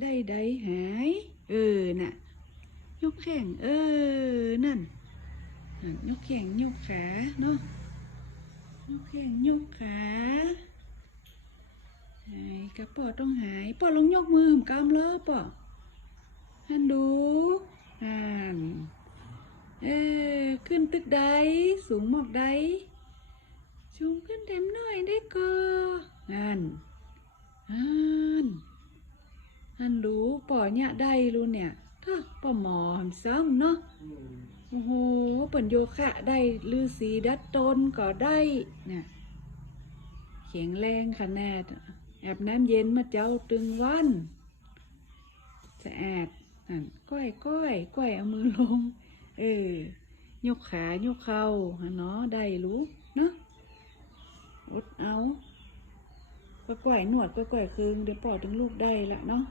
ได้ได้หาย เออ น่ะ ยกแข้งเออ นั่นนั่นยกแข้งยกขาเนาะ ยกแข้งยกขา หายกระป๋อต้องหายป๋อลงยกมือกำเลยป๋อฮันดูอ่านเออ ขึ้นตึกใด สูงหมอกใดสูงขึ้นเต็มหน่อยได้ก็อ่านอ่า ปอเนี่ยได้รู้เนี่ยถ้าป๋อหมอหำซ้ำเนาะโอ้โหเปิ่นโยคะได้ลือสีดัดตนก็ได้เนี่ยแข็งแรงขนาดอบน้ำเย็นมาเจ้าตึงวันสะอาดนั่นก้อยก้อยก้อยเอามือลง เออยกขายกเข่าเนาะได้รู้เนาะอดเอาก็ก้อยหนวดก็ก้อยคืนเดี๋ยวปอดถึงลูกได้ละเนาะ